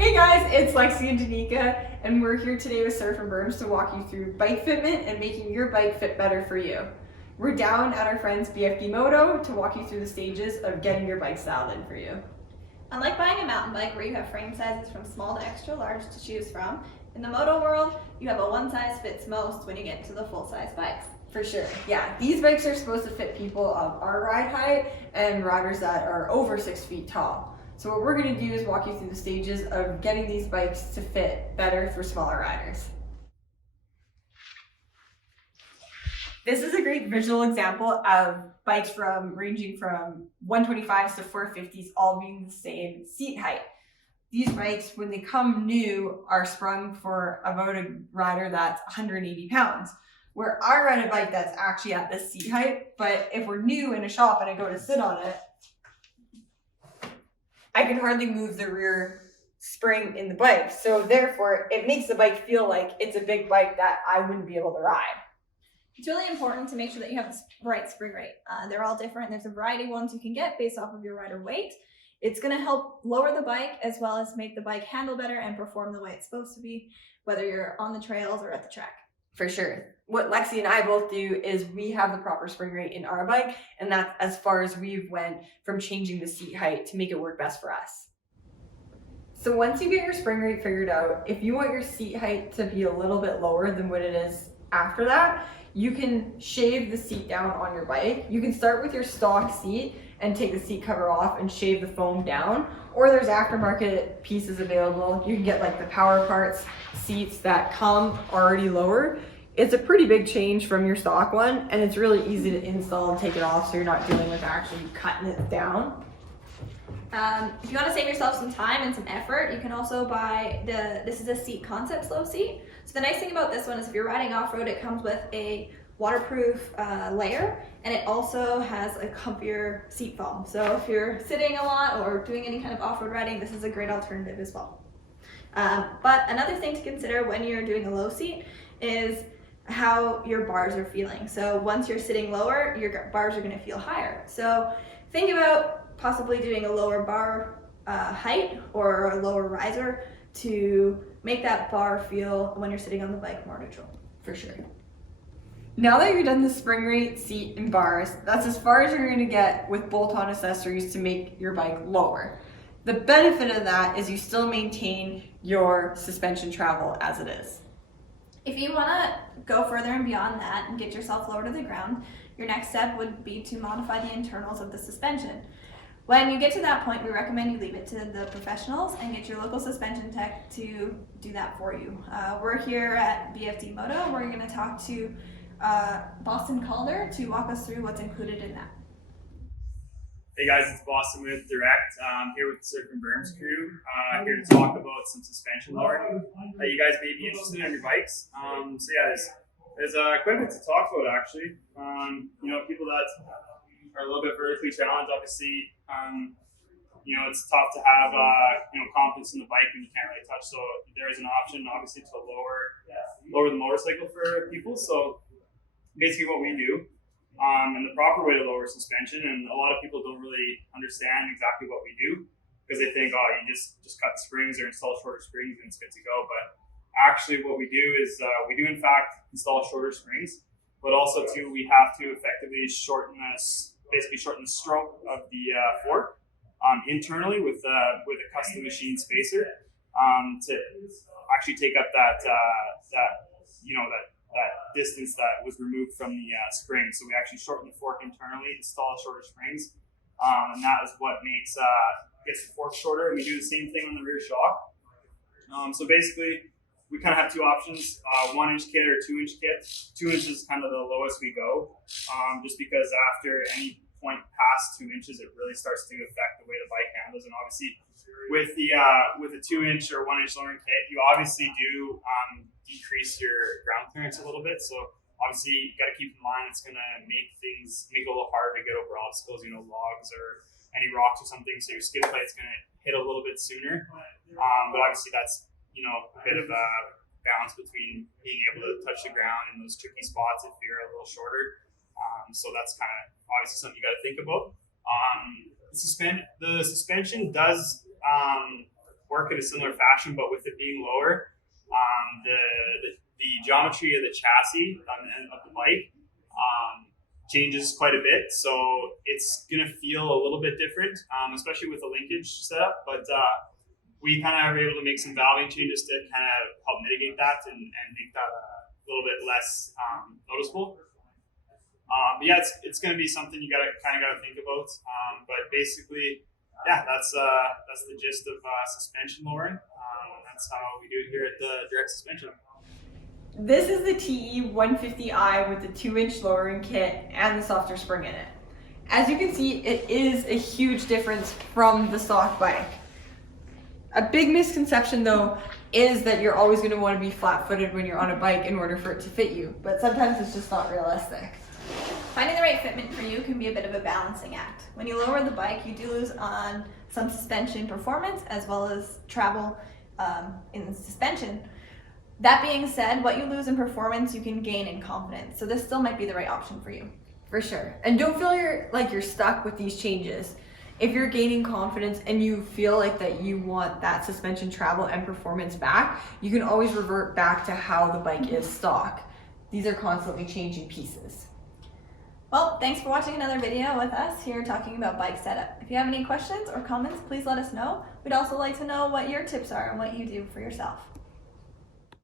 Hey guys, it's Lexi and Danica, and we're here today with SurfinBerms to walk you through bike fitment and making your bike fit better for you. We're down at our friend's BFD Moto to walk you through the stages of getting your bike styled in for you. Unlike buying a mountain bike where you have frame sizes from small to extra large to choose from, in the moto world, you have a one size fits most when you get into the full size bikes. For sure, yeah. These bikes are supposed to fit people of our ride height and riders that are over 6 feet tall. So what we're going to do is walk you through the stages of getting these bikes to fit better for smaller riders. This is a great visual example of bikes ranging from 125s to 450s all being the same seat height. These bikes, when they come new, are sprung for about a rider that's 180 pounds. Where I ride a bike that's actually at this seat height, but if we're new in a shop and I go to sit on it, I can hardly move the rear spring in the bike. So therefore, it makes the bike feel like it's a big bike that I wouldn't be able to ride. It's really important to make sure that you have the right spring rate. They're all different. There's a variety of ones you can get based off of your rider weight. It's going to help lower the bike as well as make the bike handle better and perform the way it's supposed to be, whether you're on the trails or at the track. For sure. What Lexi and I both do is we have the proper spring rate in our bike, and that's as far as we've went from changing the seat height to make it work best for us. So once you get your spring rate figured out, if you want your seat height to be a little bit lower than what it is after that, you can shave the seat down on your bike. You can start with your stock seat and take the seat cover off and shave the foam down, or there's aftermarket pieces available. You can get like the Power Parts seats that come already lowered. It's a pretty big change from your stock one, and it's really easy to install and take it off so you're not dealing with actually cutting it down. If you want to save yourself some time and some effort, you can also buy this is a seat concepts low seat. So the nice thing about this one is if you're riding off-road, it comes with a waterproof layer, and it also has a comfier seat foam. So if you're sitting a lot or doing any kind of off-road riding, this is a great alternative as well. But another thing to consider when you're doing a low seat is how your bars are feeling. So once you're sitting lower, your bars are going to feel higher. So think about possibly doing a lower bar height or a lower riser to make that bar feel, when you're sitting on the bike, more neutral. For sure. Now that you're done the spring rate, seat, and bars, that's as far as you're going to get with bolt-on accessories to make your bike lower. The benefit of that is you still maintain your suspension travel as it is. If you want to go further and beyond that and get yourself lower to the ground, your next step would be to modify the internals of the suspension. When you get to that point, we recommend you leave it to the professionals and get your local suspension tech to do that for you. We're here at BFD Moto. We're going to talk to Boston Calder to walk us through what's included in that. Hey guys, it's Boston with Direct. I'm here with the SurfinBerms crew, here to talk about some suspension lowering that you guys may be interested in on your bikes. So yeah, there's quite a bit to talk about actually. People that are a little bit vertically challenged, obviously, it's tough to have confidence in the bike when you can't really touch. So there is an option, obviously, to lower the motorcycle for people. So basically, what we do. And the proper way to lower suspension, and a lot of people don't really understand exactly what we do because they think, you just cut the springs or install shorter springs and it's good to go. But actually what we do is we do in fact install shorter springs, but also too we have to effectively shorten the stroke of the fork internally with a custom machine spacer to actually take up that distance that was removed from the spring. So we actually shorten the fork internally, install shorter springs, and that is what gets the fork shorter. And we do the same thing on the rear shock. So basically, we kind of have two options: 1 inch kit or 2 inch kit. 2 inches is kind of the lowest we go, just because after any point past 2 inches, it really starts to affect the way the bike handles. And obviously, with a 2 inch or 1 inch lowering kit, you obviously do decrease your ground clearance a little bit. So obviously you got to keep in mind it's going to make it a little harder to get over obstacles, logs or any rocks or something. So your skid plate's going to hit a little bit sooner. But obviously that's, a bit of a balance between being able to touch the ground in those tricky spots if you're a little shorter. So that's kind of obviously something you got to think about. The suspension does work in a similar fashion, but with it being lower, the geometry of the chassis of the bike changes quite a bit. So it's going to feel a little bit different, especially with the linkage setup. But we kind of are able to make some valving changes to kind of help mitigate that and make that a little bit less noticeable. But yeah, it's going to be something you gotta think about. But basically, yeah, that's the gist of suspension lowering. That's how we do it here at the Direct Suspension. This is the TE 150i with the 2-inch lowering kit and the softer spring in it. As you can see, it is a huge difference from the stock bike. A big misconception though is that you're always going to want to be flat-footed when you're on a bike in order for it to fit you, but sometimes it's just not realistic. Finding the right fitment for you can be a bit of a balancing act. When you lower the bike, you do lose on some suspension performance as well as travel in the suspension. That being said, what you lose in performance, you can gain in confidence. So this still might be the right option for you. For sure. And don't feel like you're stuck with these changes. If you're gaining confidence and you feel like that you want that suspension travel and performance back, you can always revert back to how the bike is stock. These are constantly changing pieces. Well, thanks for watching another video with us here talking about bike setup. If you have any questions or comments, please let us know. We'd also like to know what your tips are and what you do for yourself.